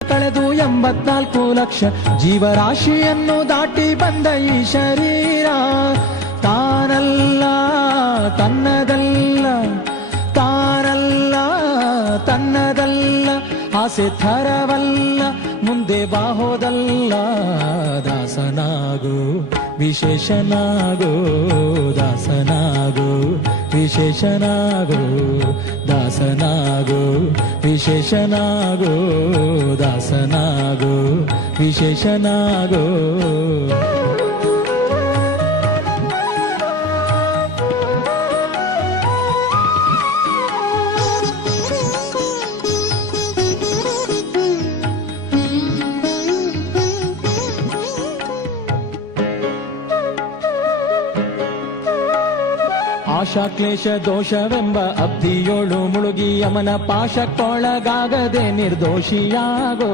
ಕಳೆದು 84 ಲಕ್ಷ ಜೀವರಾಶಿಯನ್ನು ದಾಟಿ ಬಂದ ಈ ಶರೀರ ತಾನಲ್ಲ ತನ್ನದಲ್ಲ, ತಾನಲ್ಲ ತನ್ನದಲ್ಲ, ಆಸೆ ಥರವಲ್ಲ, ಮುಂದೆ ಬಾಹೋದಲ್ಲ. ದಾಸನಾಗೋ ವಿಶೇಷನಾಗೋ, ದಾಸನಾಗೋ ವಿಶೇಷನಾಗೋ, ದಾಸನಾಗೋ ವಿಶೇಷನಾಗೋ, ದಾಸನಾಗೋ ವಿಶೇಷನಾಗೋ. ಆಶಾ ಕ್ಲೇಶ ದೋಷವೆಂಬ ಅಬ್ಧಿಯೋಳು ಮುಳುಗಿ ಯಮನ ಪಾಶಕ್ಕೊಳಗಾಗದೆ ನಿರ್ದೋಷಿಯಾಗೋ.